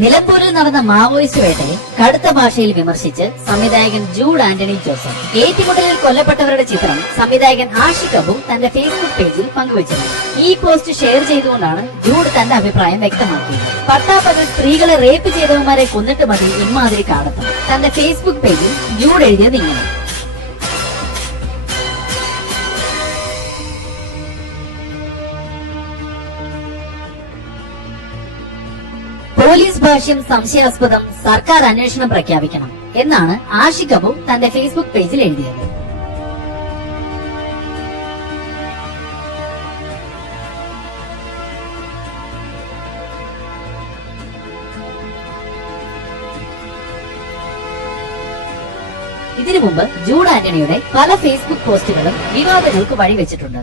നിലമ്പൂരിൽ നടന്ന മാവോയിസ്റ്റ് വേട്ടയെ കടുത്ത ഭാഷയിൽ വിമർശിച്ച് സംവിധായകൻ ജൂഡ് ആന്റണി ജോസഫ്. ഏറ്റുമുട്ടലിൽ കൊല്ലപ്പെട്ടവരുടെ ചിത്രം സംവിധായകൻ ആഷിഖ് അബു തന്റെ ഫേസ്ബുക്ക് പേജിൽ പങ്കുവച്ചിരുന്നു. ഈ പോസ്റ്റ് ഷെയർ ചെയ്തുകൊണ്ടാണ് ജൂഡ് തന്റെ അഭിപ്രായം വ്യക്തമാക്കിയത്. പട്ടാപ്പകൽ സ്ത്രീകളെ റേപ്പ് ചെയ്തവന്മാരെ കൊന്നിട്ട് മതി ഇമാതിരി കാടത്തം. തന്റെ ഫേസ്ബുക്ക് പേജിൽ ജൂഡ് എഴുതിയത് ഇങ്ങനെ: പോലീസ് ഭാഷ്യം സംശയാസ്പദം, സർക്കാർ അന്വേഷണം പ്രഖ്യാപിക്കണം എന്നാണ് ആഷിഖ് അബു തന്റെ ഫേസ്ബുക്ക് പേജിൽ എഴുതിയത്. ഇതിനു മുമ്പ് ജൂഡ് ആന്റണിയുടെ പല ഫേസ്ബുക്ക് പോസ്റ്റുകളും വിവാദങ്ങൾക്ക് വഴിവെച്ചിട്ടുണ്ട്.